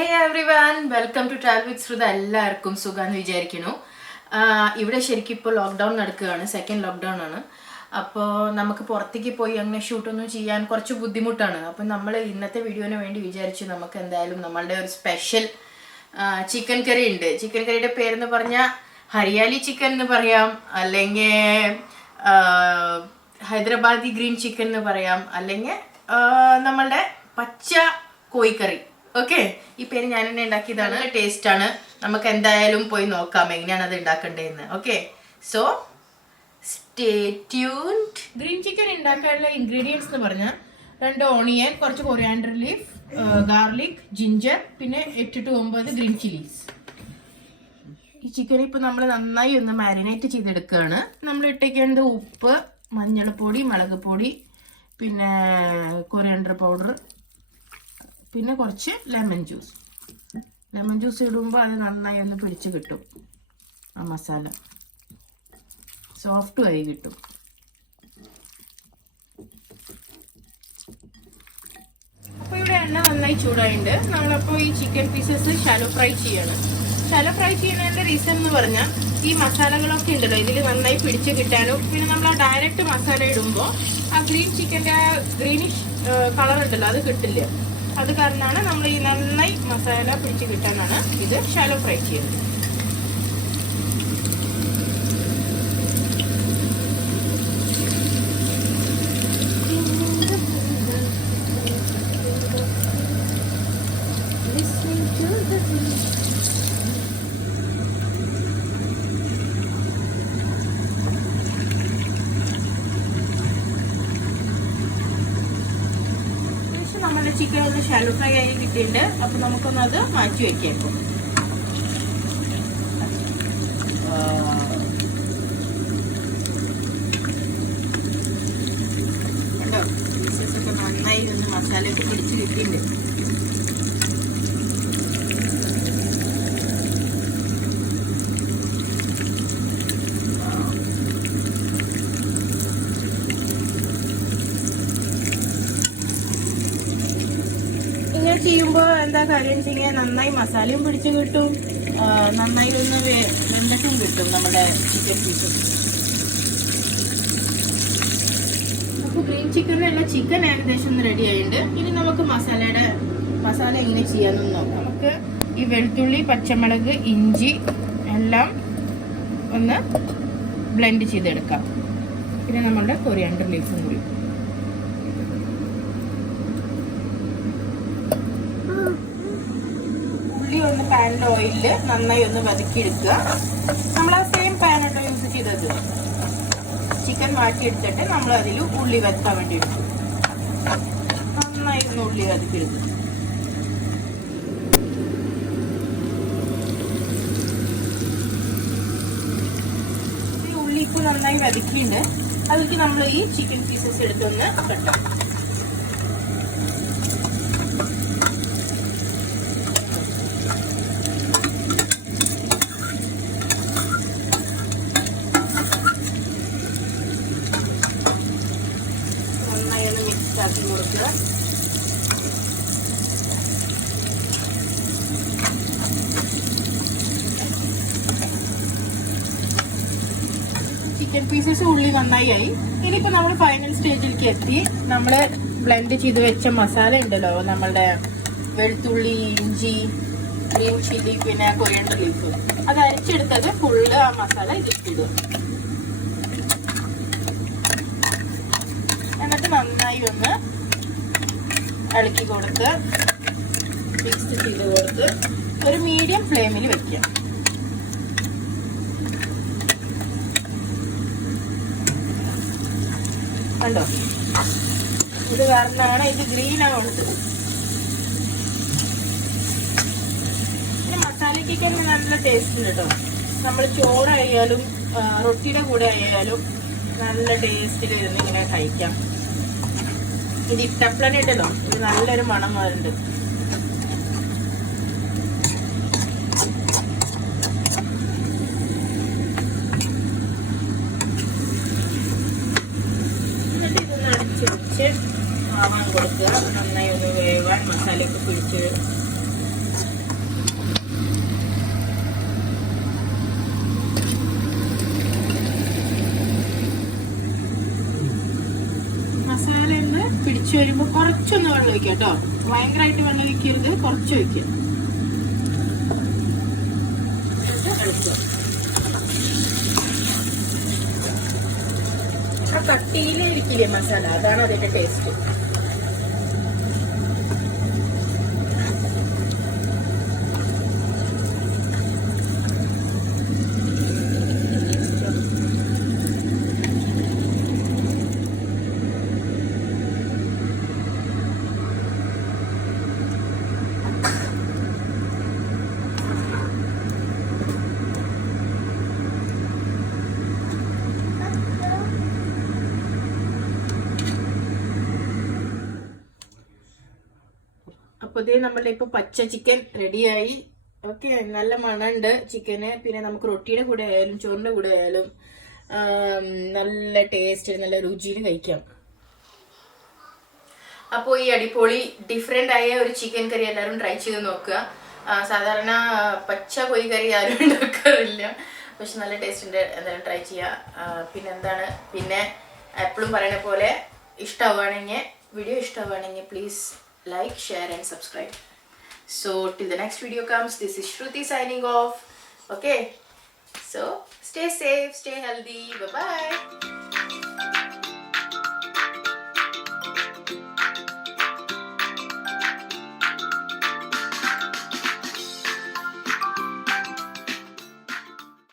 Hey everyone, welcome to Travel with Sruda. എല്ലാവർക്കും സുഖാന്ന് വിചാരിക്കുന്നു. ഇവിടെ ശരിക്കും ഇപ്പോൾ ലോക്ക്ഡൗൺ നടക്കുകയാണ്, സെക്കൻഡ് ലോക്ക്ഡൗൺ ആണ്. അപ്പോൾ നമുക്ക് പുറത്തേക്ക് പോയി അങ്ങനെ ഷൂട്ടൊന്നും ചെയ്യാൻ കുറച്ച് ബുദ്ധിമുട്ടാണ്. അപ്പോൾ നമ്മൾ ഇന്നത്തെ വീഡിയോന് വേണ്ടി വിചാരിച്ചു നമുക്ക് എന്തായാലും നമ്മളുടെ ഒരു സ്പെഷ്യൽ ചിക്കൻ കറി ഉണ്ട്. ചിക്കൻ കറിയുടെ പേരെന്ന് പറഞ്ഞാൽ ഹരിയാലി ചിക്കൻ എന്ന് പറയാം, അല്ലെങ്കിൽ ഹൈദരാബാദി ഗ്രീൻ ചിക്കൻ എന്ന് പറയാം, അല്ലെങ്കിൽ നമ്മളുടെ പച്ച കോഴിക്കറി. ഓക്കെ, ഈ പേര് ഞാൻ തന്നെ ഉണ്ടാക്കിയതാണ്. ടേസ്റ്റ് ആണ്. നമുക്ക് എന്തായാലും പോയി നോക്കാം എങ്ങനെയാണ് അത് ഉണ്ടാക്കേണ്ടതെന്ന്. Okay, so stay tuned. Green chicken ഉണ്ടാക്കാനുള്ള ഇൻഗ്രീഡിയൻസ് എന്ന് പറഞ്ഞാൽ 2 ഓണിയൻ, കുറച്ച് കൊറിയാണ്ടർ ലീഫ്, ഗാർലിക്, ജിഞ്ചർ, പിന്നെ 8 to 9 ഗ്രീൻ ചില്ലീസ്. ഈ ചിക്കൻ ഇപ്പൊ നമ്മൾ നന്നായി ഒന്ന് മാരിനേറ്റ് ചെയ്തെടുക്കുകയാണ്. നമ്മൾ ഇട്ടേക്കേണ്ടത് ഉപ്പ്, മഞ്ഞൾപ്പൊടി, മുളക് പൊടി, പിന്നെ കൊറിയാണ്ടർ പൗഡർ, പിന്നെ കുറച്ച് ലെമൺ ജ്യൂസ് ഇടുമ്പോൾ അത് നന്നായി ഒന്ന് പിടിച്ച് കിട്ടും. ആ മസാല സോഫ്റ്റും ആയി കിട്ടും. അപ്പോൾ ഇവിടെ എണ്ണ നന്നായി ചൂടായിട്ടുണ്ട്. നമ്മളപ്പോൾ ഈ ചിക്കൻ പീസസ് ഷാലോ ഫ്രൈ ചെയ്യണം. ഷാലോ ഫ്രൈ ചെയ്യുന്നതിൻ്റെ റീസൺ എന്ന് പറഞ്ഞാൽ ഈ മസാലകളൊക്കെ ഉണ്ടല്ലോ ഇതിൽ നന്നായി പിടിച്ച് കിട്ടാനും, പിന്നെ നമ്മൾ ആ ഡയറക്റ്റ് മസാല ഇടുമ്പോൾ ആ ഗ്രീൻ ചിക്കൻ്റെ ആ ഗ്രീനിഷ് കളർ ഉണ്ടല്ലോ അത് കിട്ടില്ല. അത് കാരണമാണ് നമ്മൾ ഈ നന്നായി മസാല പിടിച്ച് കിട്ടാനാണ് ഇത് ഷാലോ ഫ്രൈ ചെയ്യുന്നത്. നമ്മുടെ ചിക്കൻ ഒന്ന് ഷാലോ ഫ്രൈ ആയി കിട്ടിയിട്ടുണ്ട്. അപ്പൊ നമുക്കൊന്ന് അത് മാറ്റി വെക്കാം. കണ്ടോ, പീസസൊക്കെ നന്നായി ഒന്ന് മസാലയൊക്കെ പിടിച്ച് കിട്ടിയിട്ടുണ്ട്. ചെയ്യുമ്പോൾ എന്താ കാര്യം വെച്ചാൽ നന്നായി മസാലയും പിടിച്ച് കിട്ടും, നന്നായി ഒന്ന് വെന്തിട്ടും കിട്ടും നമ്മുടെ ചിക്കൻ പീസസ്. അപ്പോൾ ഗ്രീൻ ചിക്കനിലുള്ള ചിക്കൻ ഏകദേശം ഒന്ന് റെഡി ആയിട്ടുണ്ട്. ഇനി നമുക്ക് മസാല എങ്ങനെ ചെയ്യാമെന്ന് നോക്കാം. നമുക്ക് ഈ വെളുത്തുള്ളി, പച്ചമുളക്, ഇഞ്ചി എല്ലാം ഒന്ന് ബ്ലെൻഡ് ചെയ്തെടുക്കാം. പിന്നെ നമ്മളുടെ കൊറിയാണ്ടർ ലീഫും കൂടി. ഒന്ന് പാനിൽ ഓയിലില് നന്നായി ഒന്ന് വതക്കിയെടുക്കുക. നമ്മൾ ആ സെയിം പാനായിട്ടോ യൂസ് ചെയ്തത്. ചിക്കൻ മാറ്റിയെടുത്തിട്ട് നമ്മൾ അതിൽ ഉള്ളി വരത്താൻ വേണ്ടി എടുക്കും. നന്നായി ഒന്ന് ഉള്ളി വതക്കിയെടുക്കും. ഈ ഉള്ളി ഇപ്പോൾ നന്നായി വതക്കിയിട്ട് അതിലേക്ക് നമ്മൾ ഈ ചിക്കൻ പീസസ് എടുത്തൊന്ന് കട്ടാം. ആക്കി കൊടുക്കുക. ചിക്കൻ പീസസ് ഉള്ളി നന്നായി ആയി. ഇനിയിപ്പോൾ നമ്മൾ ഫൈനൽ സ്റ്റേജിലേക്ക് എത്തി. നമ്മൾ ബ്ലെൻഡ് ചെയ്ത് വെച്ച മസാല ഉണ്ടല്ലോ, നമ്മളുടെ വെളുത്തുള്ളി, ഇഞ്ചി, ഗ്രീൻ ചില്ലി, പിന്നെ കൊറിയാണ്ടർ ലീഫ്, അത് അരച്ചെടുത്തത് ഫുള്ള് ആ മസാല ഇതിലിടും. എന്നിട്ട് നന്നായി ഒന്ന് ഇളക്കി കൊടുത്ത് മിക്സ് ചെയ്ത് കൊടുത്ത് ഒരു മീഡിയം ഫ്ലെയിമിൽ വെക്കാം. കണ്ടോ, ഇത് കാരണമാണ് ഇത് ഗ്രീൻ ആവുന്നത്. പിന്നെ മസാലയ്ക്കൊക്കെ നല്ല ടേസ്റ്റ് ഉണ്ട് കേട്ടോ. നമ്മൾ ചോറായാലും റൊട്ടിയുടെ കൂടെ ആയാലും നല്ല ടേസ്റ്റിൽ ഇരുന്ന് ഇങ്ങനെ കഴിക്കാം. ഇത് ഇട്ടപ്ലന ഇട്ടല്ലോ, ഇത് നല്ലൊരു മണം വരുന്നുണ്ട്. എന്നിട്ട് ഇതൊന്ന് അടച്ച് വെച്ച് ആവാൻ കൊടുക്കുക. നന്നായി ഒന്ന് വേവാൻ മസാലയൊക്കെ പിടിച്ച് തിളച്ച് വരുമ്പോൾ കുറച്ചൊന്ന് വെള്ളം ഒഴിക്കാം കേട്ടോ. ഭയങ്കരമായിട്ട് വെള്ളം ഒഴിക്കരുത്, കുറച്ച് ഒഴിക്കാം. ആ കട്ടിയിലിരിക്കില്ലേ മസാല, അതാണ് അതിന്റെ ടേസ്റ്റ്. അപ്പോൾ ഇതേ നമ്മളുടെ ഇപ്പൊ പച്ച ചിക്കൻ റെഡിയായി. ഓക്കെ, നല്ല മണമുണ്ട് ചിക്കന്. പിന്നെ നമുക്ക് റൊട്ടിയുടെ കൂടെ ആയാലും ചോറിന്റെ കൂടെ ആയാലും നല്ല ടേസ്റ്റ്, നല്ല രുചിയിൽ കഴിക്കാം. അപ്പോൾ ഈ അടിപൊളി ഡിഫറെന്റ് ആയ ഒരു ചിക്കൻ കറി എല്ലാവരും ട്രൈ ചെയ്ത് നോക്കുക. സാധാരണ പച്ച കോഴിക്കറി ആരും ഉണ്ടാക്കാറില്ല, പക്ഷെ നല്ല ടേസ്റ്റ് ഉണ്ട്. എന്തായാലും ട്രൈ ചെയ്യുക. പിന്നെ എപ്പോഴും പറയുന്ന പോലെ വീഡിയോ ഇഷ്ടമാവുകയാണെങ്കിൽ please like, share and subscribe. So till the next video comes, this is Shruti signing off. Okay, so stay safe, stay healthy, bye bye.